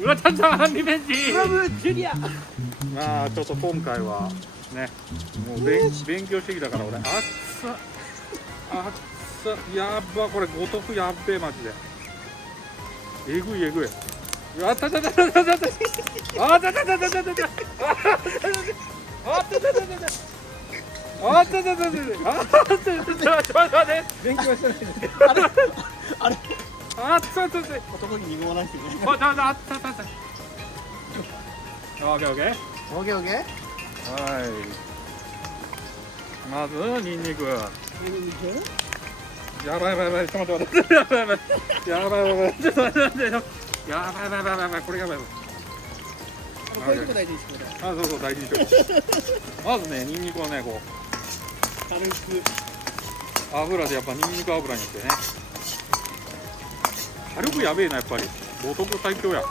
うわちゃんちゃんリベンジ。クラブジュニア。まあちょっと今回はね、もう勉強してきたから俺、あっさやっば、これ五徳やっべえマジで。えぐいえぐい。あったたたたたたた。あたたたたたたた。あたたたたたた。あたたたたたた。あたたたたたた。ちょっと待って。勉強してないです。あれ。あっつつつ。男に濁らないですよね。あったあったあったあった。オッケーオッケー。オッケーオッケー。はい。まずニンニク。やばいやばいやばい、ちょっと待って。やばいやばい。やばいやばい。ちょっと待って。やばいやばいやばい。これやばい。こういうとこ大事にしてください。あ、そうそう大事にしよう。まずね、ニンニクをね、こう軽く。油でやっぱニンニク油にしてね。火力やべえなやっぱり。五徳最強や。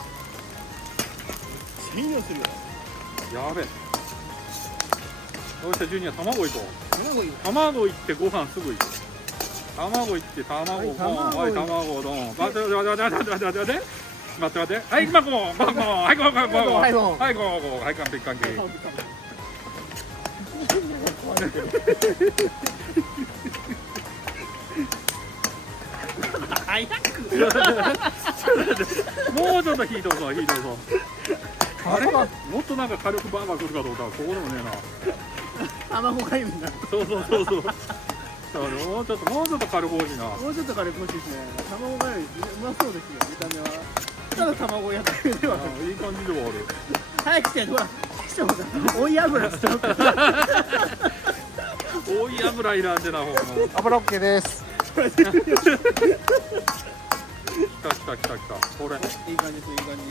いい匂いするよ。やべえ。よっしゃジュニア卵いこう。卵いい。卵いってご飯すぐいく。卵いって卵ドン。はい卵ドン。待って待って待って待って待って。待って待って。はい今こう。はいこうこう。はいこうこう。はい完璧完璧。早く。もうちょっと火通そう火通そう。あれもっとなんか火力バーバーくるかと思ったらここでもねえな。卵がいいんだ。そう。もうちょっと火力欲しいな。もうちょっと軽く欲しいですね。卵がゆうまそうですよ。見た目は。ただ卵焼きではない。いい感じではある。早くしてほら。師匠が追い油しちゃうから。多い油いらんでなほんま。油 OK です。来た。これ。いい感じですいい感じ。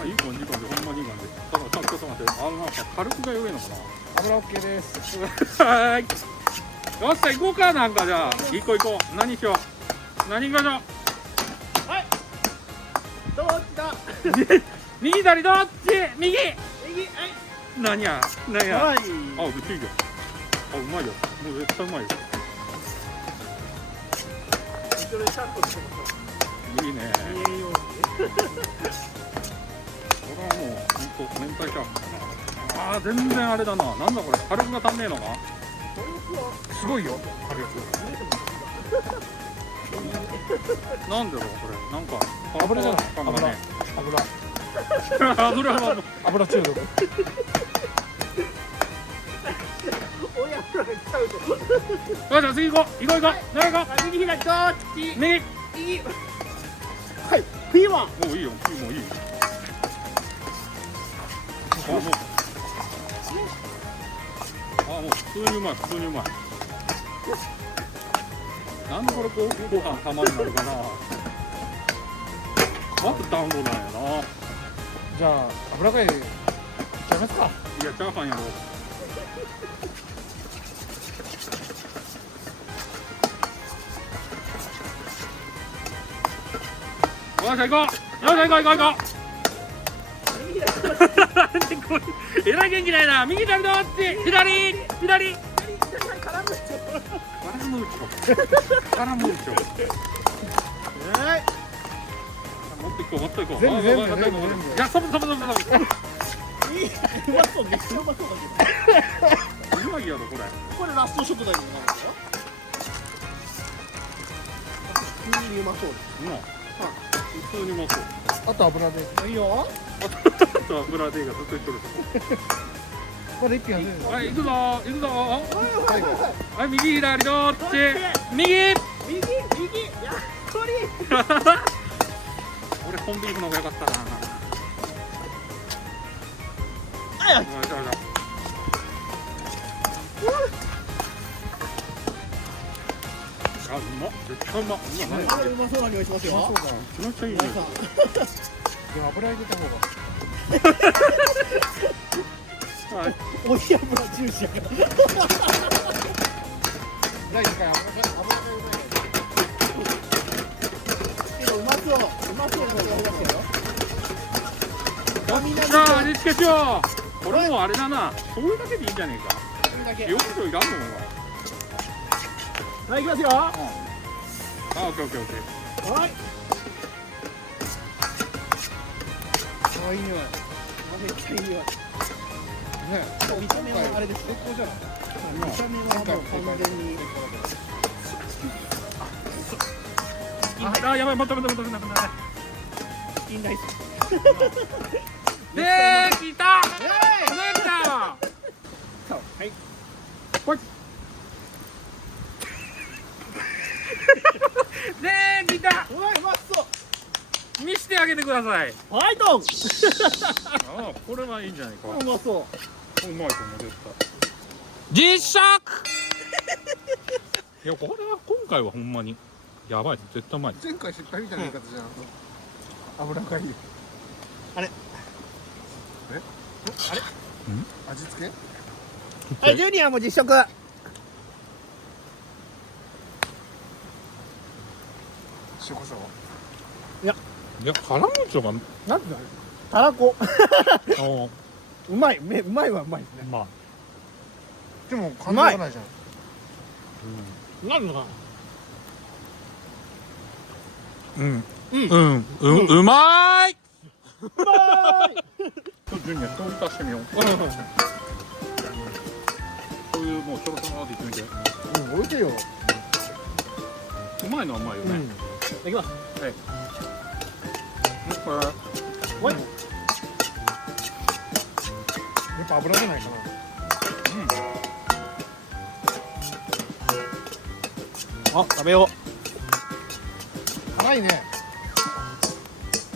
あいい感じほんまにいい感じ。ちょっと待って。なんか火力が弱いのかな。油 OK です。はーい。よっしゃ行こうかなんかじゃあ行こう。何しよう。何しましょう。どっちだ。右左どっち？右。右。はい。何や。はい。あ、めっちゃいいよ。あ、うまいよ。もう絶対うまいよ。後ろでシャッとしてます。いいね。見えんように。これはもう本当明太チャーハンだな。ああ全然あれだな。なんだこれ火力が足んねえのか。すごいよ。火力。なんだろうこれ。なんか油じゃない。パンがね。油は油中毒。親子が来ちゃうと。よし次行こう。行こう。何行こう。右左どっち。右。右。はい。ピーマン。もういいよ。もういい。もう普通にうまい。なんでこれご飯たまになるかな。まず団子なんやな。じゃあ油がゆいっちゃいますか。いやチャーハンやろ。よっしゃ行こう。えらい元気ないな。右左どっち？左。カラムーチョ。はい。もっと行こう。全部いや、そぶ。うまそうめっちゃうまそうだうまいやろこれ。けど。これラスト食材になるんですよ。普通にうまそうです。普通にうまそう。あと油で。いいよ。あと油でがずっと言っとる。まだ一品は出る。はい、行くぞ。はい。はい、右左どっち？右。右。やっこり。俺コンビーフの方が良かったな。あや。あ、うまっ。絶対うまっ。うまそうな匂いしますよ。そうだ。めちゃめちゃいいね。でも油入れた方が。はい。追い油重視やから。第2回油がううまそうなことやりましたよ。じゃあ味付けしよう。これもうあれだな。醤油だけでいいんじゃねえか。よくといらんのはい、いきますよ。あ、オッケー。はい。あいい匂い。めっちゃいい匂い。ね見た目はあれです。最高じゃない見た目はもう完全に。あ、やばい、待って待って待って待って待チキンライス。って。できた。できた。そうはい。ほい。できた。うまいうまそう。見してあげてください。ファイト。ああ、これはいいんじゃないか。うまそう。うまいと思う絶対。実食。いや、これは今回はほんまにやばいです。絶対うまいです。前回失敗みたいな言い方じゃん油がいいあれ味付けはい、ジュニアも実食。塩コショウいや、カラムーチョがなんてたらこ。あうまい、うまいはうまいですね。まあ、でも感動がないじゃんなんのかうんうまーい。うまい。ちょっとジュニア醤油足してみよう。醤油もうちょろちょろっていってみて。うん置いてようまいのはうまいよね。いきます。はい。これおい。やっぱ油じゃないかなあ、食べよ辛いね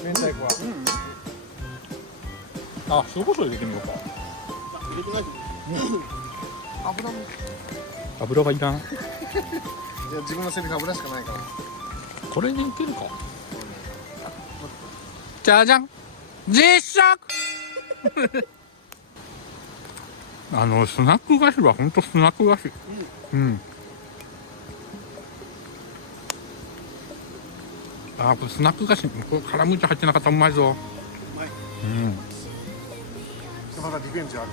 明太子はあ、塩コショウ入れてみようか。う。入れてないです。油も油がいらん。いや自分のセリフ油しかないからこれでいけるか。じゃじゃん。実食。スナック菓子は本当スナック菓子。うん。あー、これスナック菓子、これカラムーチョ入ってなかったらうまいぞ。うまい。うん。まだリベンジある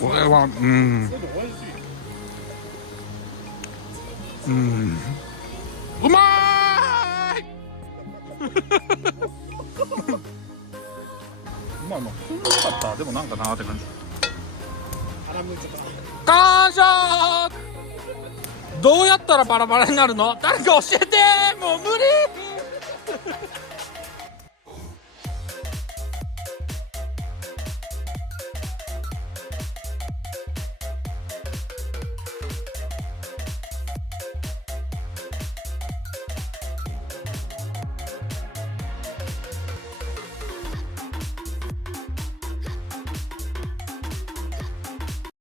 これは、うん。うん。うまーい。まあまあ、そんななかった。でもなんかなーって感じ。カラムーチョとか。感謝。どうやったらバラバラになるの？誰か教えて。もう無理。